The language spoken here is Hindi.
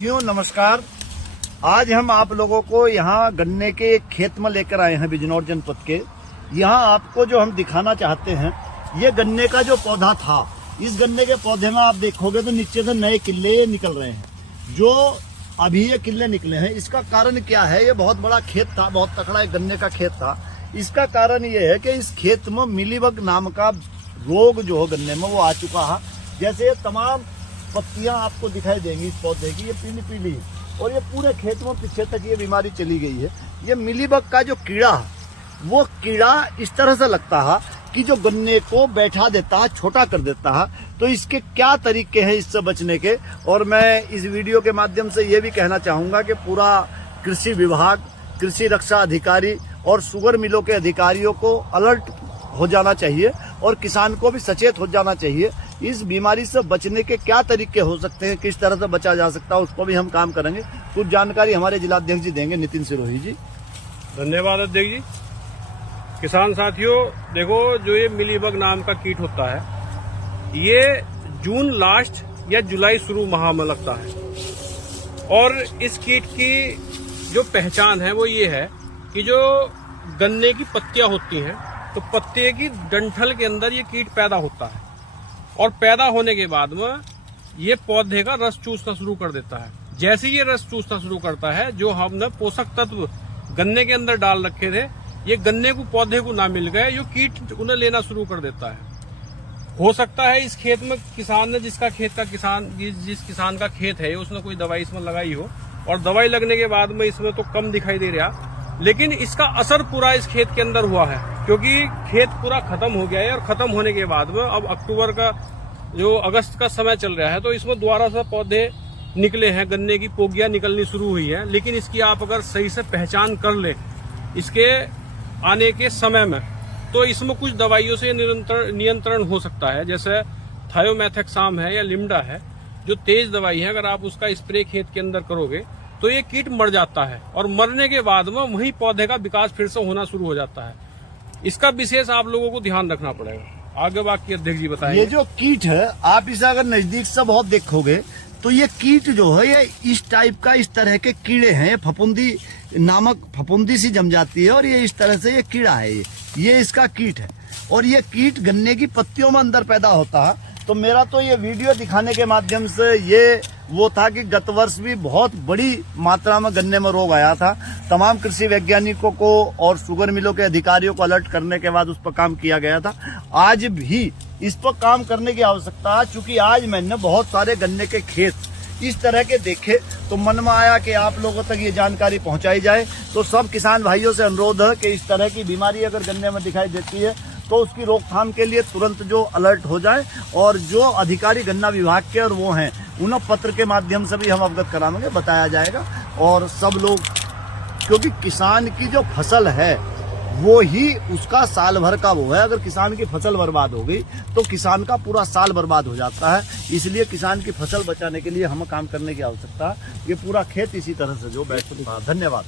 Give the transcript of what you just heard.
नमस्कार। आज हम आप लोगों को यहाँ गन्ने के एक खेत में लेकर आए हैं बिजनौर जनपद के। यहाँ आपको जो हम दिखाना चाहते हैं, ये गन्ने का जो पौधा था, इस गन्ने के पौधे में आप देखोगे तो नीचे से नए किले निकल रहे हैं। जो अभी ये किले निकले हैं, इसका कारण क्या है? ये बहुत बड़ा खेत था, बहुत तकड़ा एक गन्ने का खेत था। इसका कारण ये है कि इस खेत में मिलीबग नाम का रोग जो है गन्ने में वो आ चुका है। जैसे ये तमाम पत्तियां आपको दिखाई देंगी इस पौधे की, ये पीली पीली है और ये पूरे खेत में पीछे तक ये बीमारी चली गई है। ये मिलीबग का जो कीड़ा है, वो कीड़ा इस तरह से लगता है कि जो गन्ने को बैठा देता है, छोटा कर देता है। तो इसके क्या तरीके हैं इससे बचने के? और मैं इस वीडियो के माध्यम से ये भी कहना चाहूंगा कि पूरा कृषि विभाग, कृषि रक्षा अधिकारी और शुगर मिलों के अधिकारियों को अलर्ट हो जाना चाहिए और किसान को भी सचेत हो जाना चाहिए। इस बीमारी से बचने के क्या तरीके हो सकते हैं, किस तरह से बचा जा सकता है, उसको भी हम काम करेंगे। कुछ जानकारी हमारे जिलाध्यक्ष जी देंगे, नितिन सिरोही जी। धन्यवाद अध्यक्ष जी। किसान साथियों, देखो, जो ये मिलीबग नाम का कीट होता है, ये जून लास्ट या जुलाई शुरू माह में लगता है। और इस कीट की जो पहचान है वो ये है कि जो गन्ने की पत्तियां होती हैं, तो पत्ते की डंठल के अंदर ये कीट पैदा होता है और पैदा होने के बाद में ये पौधे का रस चूसना शुरू कर देता है। जैसे ये रस चूसना शुरू करता है, जो हमने पोषक तत्व गन्ने के अंदर डाल रखे थे, ये गन्ने को पौधे को ना मिल गए, ये कीट उन्हें लेना शुरू कर देता है। हो सकता है इस खेत में किसान ने जिस किसान का खेत है, उसने कोई दवाई इसमें लगाई हो और दवाई लगने के बाद में इसमें तो कम दिखाई दे रहा, लेकिन इसका असर पूरा इस खेत के अंदर हुआ है, क्योंकि खेत पूरा खत्म हो गया है। और खत्म होने के बाद में अब अक्टूबर का जो अगस्त का समय चल रहा है, तो इसमें दोबारा से पौधे निकले हैं, गन्ने की पोगियां निकलनी शुरू हुई है। लेकिन इसकी आप अगर सही से पहचान कर ले इसके आने के समय में, तो इसमें कुछ दवाइयों से नियंत्रण हो सकता है। जैसे थायोमेथेक्साम है या लिम्डा है, जो तेज दवाई है, अगर आप उसका स्प्रे खेत के अंदर करोगे तो ये कीट मर जाता है और मरने के बाद में वही पौधे का विकास फिर से होना शुरू हो जाता है। इसका विशेष आप लोगों को ध्यान रखना पड़ेगा। आगे बाकी अध्यक्ष जी बताएंगे। ये जो कीट है, आप इसे अगर नजदीक से बहुत देखोगे तो ये कीट जो है, ये इस टाइप का, इस तरह के कीड़े हैं। फफूंदी नामक फफूंदी सी जम जाती है और ये इस तरह से ये कीड़ा है, ये इसका कीट है। और ये कीट गन्ने की पत्तियों में अंदर पैदा होता है। तो मेरा तो ये वीडियो दिखाने के माध्यम से ये वो था कि गत वर्ष भी बहुत बड़ी मात्रा में गन्ने में रोग आया था। तमाम कृषि वैज्ञानिकों को और शुगर मिलों के अधिकारियों को अलर्ट करने के बाद उस पर काम किया गया था। आज भी इस पर काम करने की आवश्यकता है, चूंकि आज मैंने बहुत सारे गन्ने के खेत इस तरह के देखे, तो मन में आया कि आप लोगों तक ये जानकारी पहुंचाई जाए। तो सब किसान भाइयों से अनुरोध है कि इस तरह की बीमारी अगर गन्ने में दिखाई देती है तो उसकी रोकथाम के लिए तुरंत जो अलर्ट हो जाए, और जो अधिकारी गन्ना विभाग के और वो हैं, उन्हें पत्र के माध्यम से भी हम अवगत कराएंगे, बताया जाएगा। और सब लोग, क्योंकि किसान की जो फसल है वो ही उसका साल भर का वो है। अगर किसान की फसल बर्बाद हो गई तो किसान का पूरा साल बर्बाद हो जाता है। इसलिए किसान की फसल बचाने के लिए हमें काम करने की आवश्यकता है। ये पूरा खेत इसी तरह से जो बैठ। धन्यवाद।